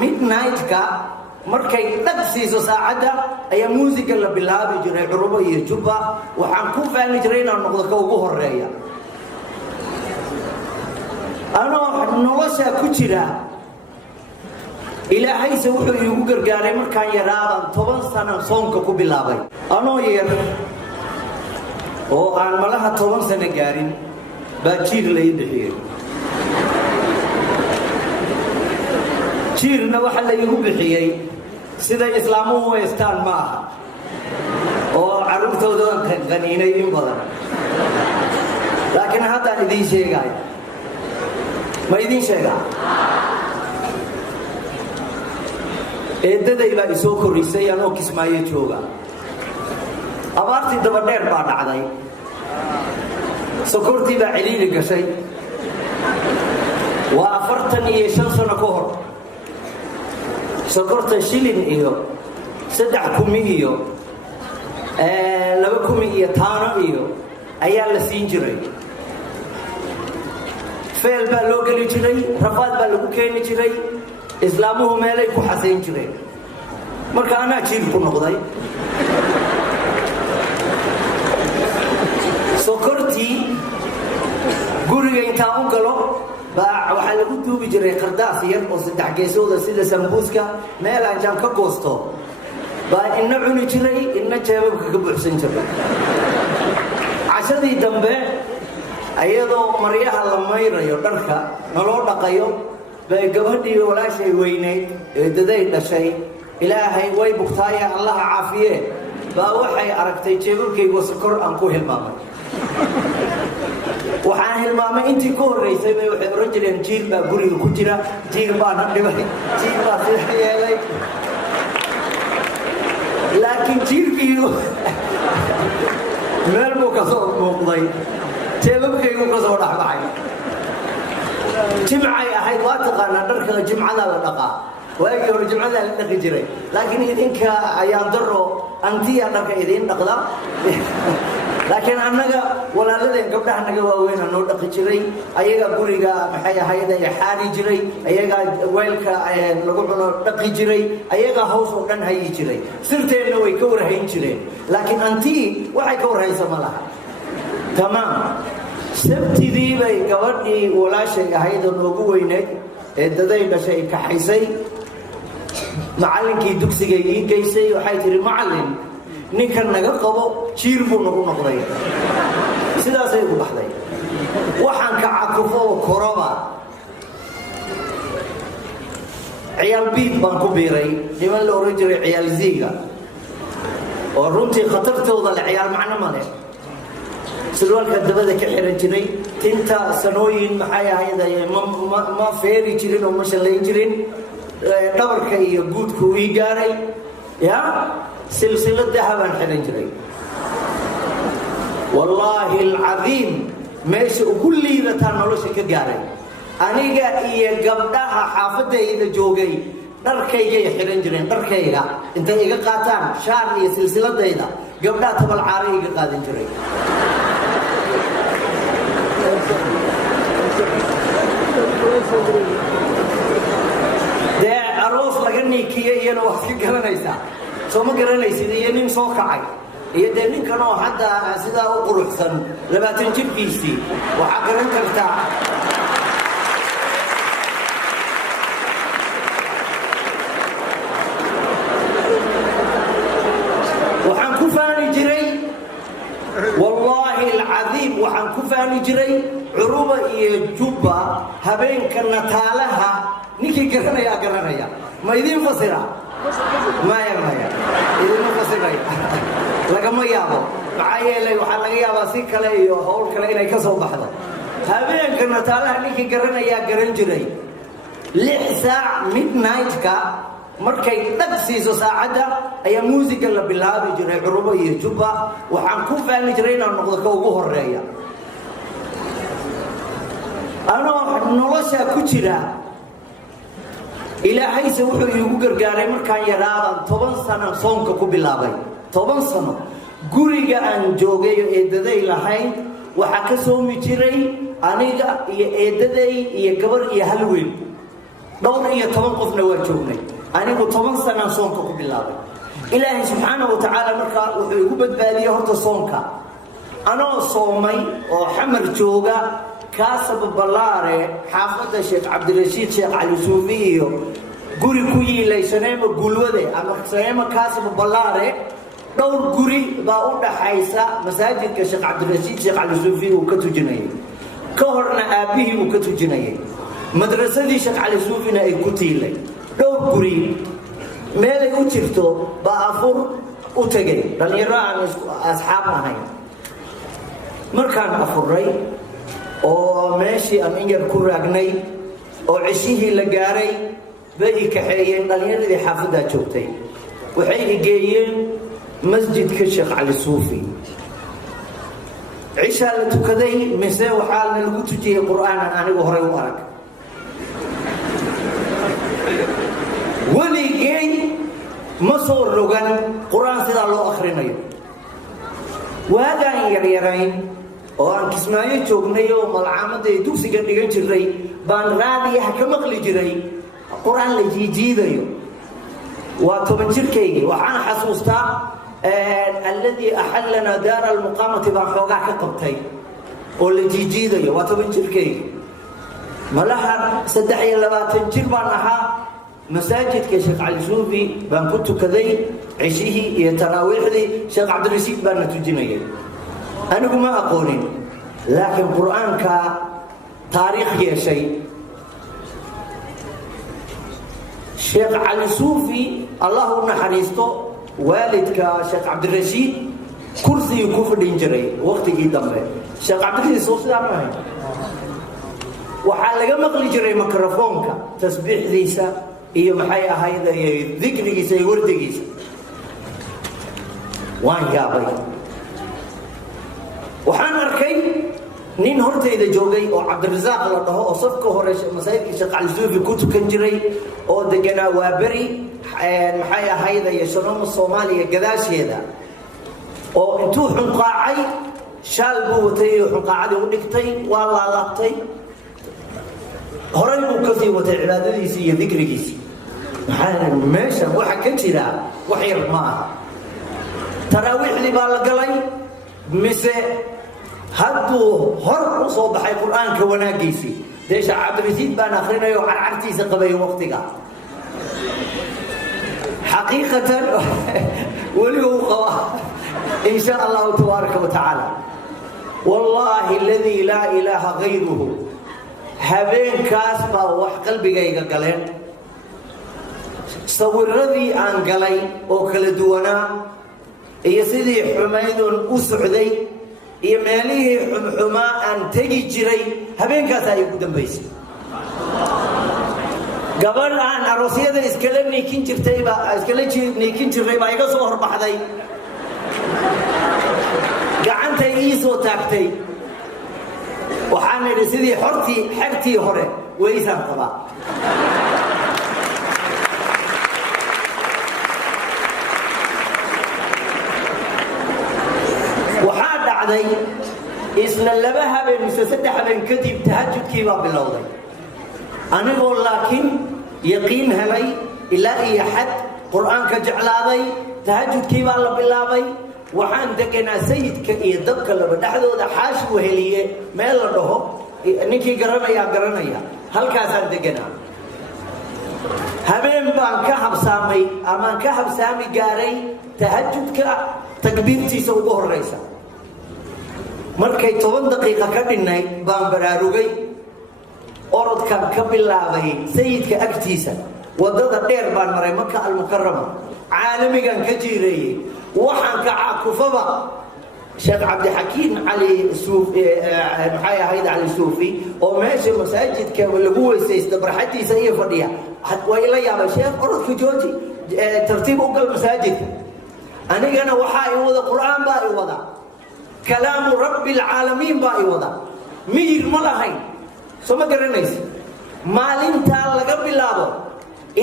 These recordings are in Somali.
midnight-ka markay dhag siiso saacadda ayaa muusiga la bilaabi jiray curubo iyo jubba waxaan ku faani jiray inaan noqdo ka ugu horeeya anoo nolosha ku jira ilaahayse wuxuu iigu gargaaray markaan yaraadan 10 sano soonka ku bilaabay anoo yar oo aan malaha 10 sano gaarin baa jiir la ii bixiyey jiirna waxa la iigu bixiyey sida islaamuhu weystaan ma aha oo carruurtooda qaniinay in badan laakiin haddaan idiin sheegayo ma idiin sheegaa eedaday baa isoo korisay anoo Kismaayo jooga abaartii daba dheer baa dhacday sokortii baa ciliili gashay waa 45 sano ka hor sokorta shilin iyo 3,000 iyo 2,000 iyo ayaa la siin jiray feel baa loo geli jiray rafaad baa lagu keeni jiray islaamuhu meelay ku xasayn jireen marka anaa jiir ku noqday sokortii guriga intaan u galo baa waxaa lagu duubi jiray qardaas yar oo 3 geesooda sida sambuuska meel aan jam ka goosto baa inna cuni jiray inna jeebabka ka buuxsan jiray cashadii dambe ayadoo maryaha la mayrayo dharka naloo dhaqayo bay gabadhii walaashay weynayd ee daday dhashay ilaahay way bugtaaya allah caafiye baa waxay aragtay jeebabkayga sokor aan ku hilmaamay waxaan hilmaamay intii ku horeysay bay waxay oran jireen jiir baa guriga ku jira jiir baa na dhibay jiir baa sida yeelay laakiin jiirkii meel buu ka soo muuqday jeebabkaygu ka soo dhaxbaxay jimcay ahayd waa taqaanaa dharka jimcada la dhaqaa waagii hore jimcada la dhaqi jiray laakiin idinka ayaan daro antiya dharka idiin dhaqda laakiin annaga walaaladeen gabdhaha naga waaweyn noo dhaqi jiray ayaga guriga maxay ahayd ay xaari jiray ayaga weelka lagu cuno dhaqi jiray ayaga hoos oo dhan hayi jiray sirteena way ka warhayn jireen laakiin antii waxay ka warhaysa malaha tamaam sabtidii bay gabadhii walaashay ahayd oo noogu weyneed ee daday dhashay kaxaysay macallinkii dugsiga ii geysay waxay tiri macallin ninkan naga qabo jiir buu nagu noqday sidaasay ku baxday waxaan ka cakufo koroba ciyaal biid baan ku biiray niman la oran jiray ciyaal ziiga oo runtii khatartooda la ciyaal macno male سلوالك الدبادة كحيرا جري تنتا سنوين محايا هيدا ما فيري جرين وما شلين جرين دورك يقود كوي جاري يا سلسلة ذهبا حيرا جري والله العظيم ماشي وكل إذا تنولوش كجاري أنيجا إيه قبلها حافظة إذا جوجي دركيجي حيرا جرين دركيجا أنت إيه قاتان شار إيه سلسلة ذهبا قبلها تبع العاري قادين جري dee aroos laga niikiye iyana waad ka garanaysaa soo ma garanaysid iyo nin soo kacay iyo dee ninkan oo hadda sidaa u quruxsan 20 jirkiisii waxaa garan kartaa waxaan ku faani jiray wallaahi alcadiim waxaan ku faani jiray curuba iyo jubba habeenka nataalaha ninkii garanaya ma idiin fasira maya idiin fasiraya lagama yaabo maxaa yeelay waxaa laga yaabaa si kale iyo howl kale inay ka soo baxdo habeenka nataalaha ninkii garanaya garan jiray 6 saac midnight-ka markay dhag siiso saacadda ayaa muusiga la bilaabi jiray curubo iyo jubba waxaan ku faani jiray inaan noqdo ka ugu horeeya anoo nolosha ku jira ilaahayse wuxuu iigu gargaaray markaan yaraadan 10 sano soonka ku bilaabay 10 sano guriga aan joogay ee daday lahayn waxa ka soomi jiray aniga iyo eedaday iyo gabar iyo hal wiil dhowr iyo 10 qofna waa joognay anigu 10 sano soonka ku bilaabay ilaahay subxaanahu wa tacaala markaa wuxuu igu badbaadiyey horta soonka anoo soomay oo xamar jooga kaasaba ballaare xaafadda sheekh cabdirashiid sheekh cali suufi iyo guri ku yiilay saneema gulwade ama saneema kaasaba ballaare dhowr guri baa u dhaxaysa masaajidka sheekh cabdirashiid sheekh cali suufi uu ka tujinayay ka horna aabihii uu ka tujinayay madrasadii sheekh cali suufina ay ku tiilay dhowr guri meelay u jirto baa afur u tegay dhalinyaro aan asxaab ahayn markaan afuray oo meeshii aan in yar ku raagnay oo cishihii la gaaray bay i kaxeeyeen dhalinyaradii xaafaddaa joogtay waxay i geeyeen masjidka sheekh cali suufi cishaa la tukaday mise waxaa lagu tujiyey qur'aanan anigu horay u arag weligay ma soo rogan qur'aan sidaa loo akhrinayo waagaan yaryarayn oo aan kismaayo joognay oo malcaamadda ee dugsiga dhigan jiray baan raadiyaha ka maqli jiray qur'aan la jiijiidayo waa 10 jirkaygii waxaan xasuustaa alladii axallana daara almuqaamati baan xoogaa ka qabtay oo la jiijiidayo waa 10 jirkaygii malaha 23 jir baan ahaa masaajidka sheekh cali suufi baan ku tukaday cishihii iyo taraawiixdii sheekh cabdirashiid baan na tujinayay anigu ma aqoonin laakiin qur'aanka taariikh yeeshay sheekh cali suufi allah u naxariisto waalidka sheekh cabdirashiid kursigii ku fadhin jiray waqtigii dambe sheekh cabdirashiid soo sidaa ma ahayn waxaa laga maqli jiray mikrofoonka tasbiixdiisa iyo maxay ahayd dikrigiisa iyo wardigiisa waan yaabay waxaan arkay nin hortayda joogay oo cabdirasaaq la dhaho oo safka hore masaajidka sheekh cali suufi ku tukan jiray oo deganaa waa beri maxay ahayd iyo shanoma soomaaliya gadaasheeda oo intuu xunqaacay shaal buu watay oo xunqaacadii u dhigtay waa laalaabtay horay buu ka sii watay cibaadadiisii iyo dikrigiisii maxaa meesha waxa ka jira wax yar ma aha taraawiixdii baa la galay mise hadduu hor u soo baxay qur'aanka wanaagiisii dee sheekh cabdirashiid baan akhrinayo carcartiisa qabay waqtiga xaqiiqatan weli uu qaba in sha allahu tabaaraka wa tacaala wallaahi aladii laa ilaaha gayruhu habeenkaas baa wax qalbigayga galeen sawiradii aan galay oo kala duwanaa iyo sidii xumaydoon u socday iyo meelihii xumxumaa aan tegi jiray habeenkaas ay ugu dambaysay gabadh aan aroosyada iskala niikin jiray baa iga soo horbaxday gacantay ii soo taagtay waxaan idhi sidii xertii hore waysaan qabaa waxaa dhacday isla 2 habeen mise 3 habeen kadib tahajjudkii baa bilowday anigoo laakiin yaqiin helay ilaa iyo xad qur'aanka jeclaaday tahajjudkii baa la bilaabay waxaan deganaa sayidka iyo dabka laba dhexdooda xaashi weheliye meel la dhaho ninkii garanaya halkaasaan deganaa habeen baan ka habsaamay amaan ka habsaami gaaray tahajjudka takbiirtiisa ugu horeysa markay 10 daqiiqo ka dhinay baan baraarugay orodkan ka bilaabay sayidka agtiisa wadada dheer baan maray Makka al-Mukarrama caalamigan ka jiireeyay waxaan ka caakufaba sheekh cabdixakiin cali suufi maxay ahayd cali suufi oo meesha masaajidka lagu weysaysto barxadiisa iyo fadhiya way la yaabay sheekh orodka jooji tartiib u gal masaajidka anigana waxaa ay wada qur'aan baa ay wada kalaamu rabbil caalamiin baa ay wada miyir ma lahayn soo ma garanaysa maalintaa laga bilaabo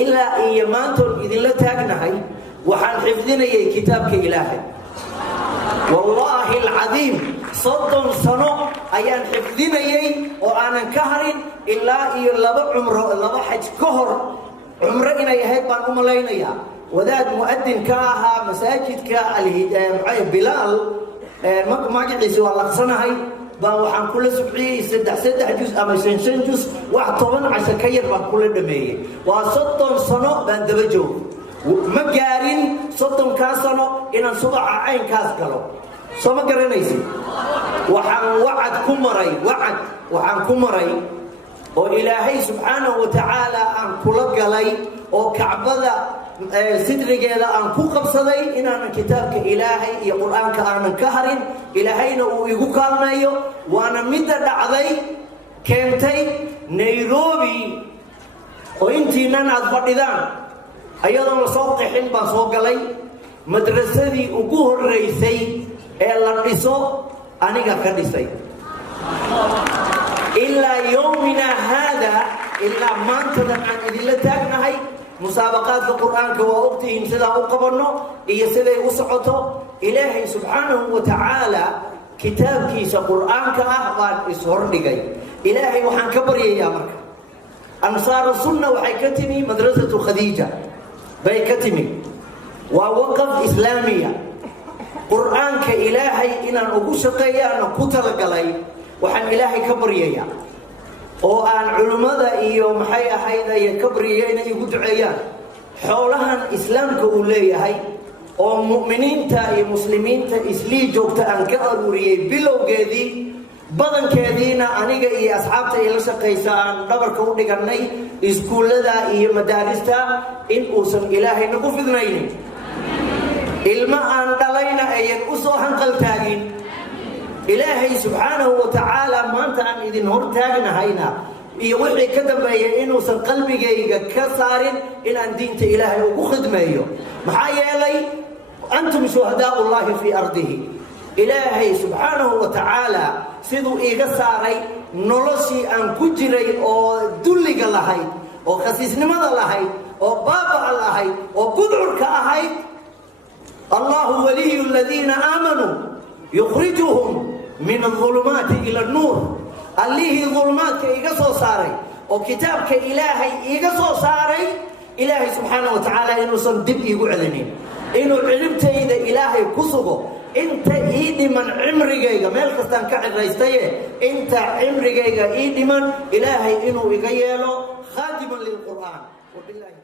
ilaa iyo maantoon idinla taagnahay waxaan xifdinayay kitaabka ilaahay wallaahi alcadiim 30 sano ayaan xifdinayay oo aanan ka harin ilaa iyo 2 cumro 2 xaj ka hor cumro inay ahayd baan u malaynayaa wadaad mu'adin ka ahaa masaajidka bilaal magaciisa waa laqsanahay baan waxaan kula subciyey 3 juz ama 5 juz wax 10 casho ka yar baan kula dhameeyey waa 30 sano baan daba joog ma gaarin 30 ka sano inaan subaxa caynkaas galo soo ma garanaysid waxaan wacad ku maray oo ilaahay subxaanahu wa tacaala aan kula galay oo kacbada sidrigeeda aan ku qabsaday inaanan kitaabka ilaahay iyo qur-aanka aanan ka harin ilaahayna uu igu kaalmeeyo waana midda dhacday keentay Nairobi oo intiinan aad fadhidaan ayadoon la soo qixin baan soo galay madrasadii ugu horreysay ee la dhiso aniga ka dhisay ilaa yowmina haada ilaa maantadan aan idinla taagnahay musaabaqaadka qur-aanka waa ogtihiin sidaan u qabanno iyo siday u socoto ilaahay subxaanahu wa tacaala kitaabkiisa qur-aanka ah baan ishordhigay ilaahay waxaan ka baryayaa marka ansaaru sunna waxay ka timi madrasatu khadiija bay ka timi waa waqaf islaamiya qur-aanka ilaahay inaan ugu shaqeeyaana ku talagalay waxaan ilaahay ka baryayaa oo aan culimmada iyo maxay ahayd ay ka baryaya inay igu duceeyaan xoolahan islaamka uu leeyahay oo mu'miniinta iyo muslimiinta islii joogta aan ka aruuriyey bilowgeedii badankeediina aniga iyo asxaabta ay la shaqaysa aan dhabarka u dhigannay iskuullada iyo madaarista in uusan ilaahay nagu fidnaynin ilma aan dhalayna ayan u soo hanqal taagin ilaahay subxaanahu wa tacaala maanta aan idin hortaagnahayna iyo wixii ka dambeeya inuusan qalbigayga ka saarin inaan diinta ilaahay ugu khidmeeyo maxaa yeelay antum shuhadaa'u llahi fii ardihi ilaahay subxaanahu wa tacaala siduu iiga saaray noloshii aan ku jiray oo dulliga lahayd oo khasiisnimada lahayd oo baaba'a lahayd oo gudcurka ahayd allahu waliyu aladiina aamanuu yukhrijuhum min adulumaati ila annuur allihii dulumaadka iga soo saaray oo kitaabka ilaahay iga soo saaray ilaahay subxaanahu wa tacaala inuusan dib iigu celinin inuu ciribtayda ilaahay ku sugo inta ii dhiman cimrigayga meel kastaan ka ciraystaye inta cimrigayga ii dhiman ilaahay inuu iga yeelo khaadiman lilqur'aan wabillahi